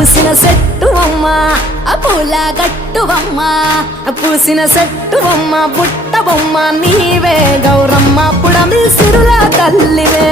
పూసిన చెట్టువమ్మ పూల గట్టువమ్మ పూసిన చెట్టువమ్మ బుట్ట బొమ్మ నీవే గౌరమ్మ పుడమి సిరుల తల్లివే